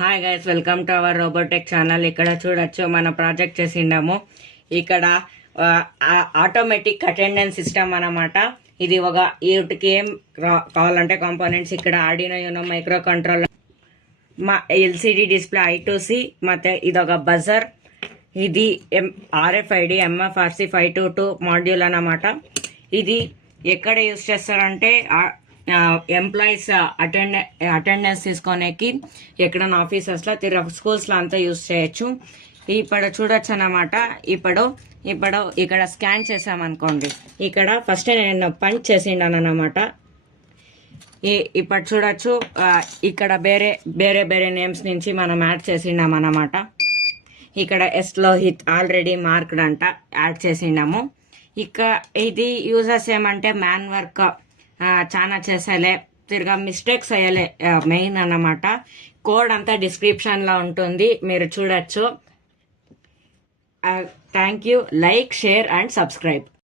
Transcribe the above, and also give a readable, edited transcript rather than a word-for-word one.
Hi guys, welcome to our robotech channel. ఇక్కడ చూడొచ్చు మన ప్రాజెక్ట్ చేసిండాము. ఇక్కడ ఆటోమేటిక్ అటెండెన్స్ సిస్టమ్ అన్నమాట. ఇది ఒక వీటికి ఏం కావాలంటే కాంపోనెంట్స్ ఇక్కడ ఆర్డినో యూనో మైక్రో కంట్రోల్, మా ఎల్సిడి డిస్ప్లే I2C, ಮತ್ತೆ ಇದೊಗ బజర్, ఇది RFID MFRC 522 మాడ్యూల్ అన్నమాట. ఇది ఎక్కడ యూజ్ చేస్తారంటే ఎంప్లాయీస్ అటెండెన్స్ తీసుకోనేకి ఎక్కడైనా ఆఫీసెస్లో స్కూల్స్లో అంతా యూజ్ చేయొచ్చు. ఇప్పుడు చూడొచ్చు అన్నమాట. ఇప్పుడు ఇక్కడ స్కాన్ చేసామనుకోండి, ఇక్కడ ఫస్ట్ నేను పంచ్ చేసిండాను అన్నమాట. ఇప్పుడు చూడొచ్చు, ఇక్కడ వేరే నేమ్స్ నుంచి మనం యాడ్ చేసిండాం అన్నమాట. ఇక్కడ లోహిత్ ఆల్రెడీ మార్క్డ్ అంట యాడ్ చేసిండాము. ఇక ఇది యూజర్స్ ఏమంటే మ్యాన్ వర్క్ చాలా చేసేలే, తిరిగా మిస్టేక్స్ అయ్యలే మెయిన్ అన్నమాట. కోడ్ అంతా డిస్క్రిప్షన్లో ఉంటుంది, మీరు చూడొచ్చు. Thank you. Like, share and subscribe.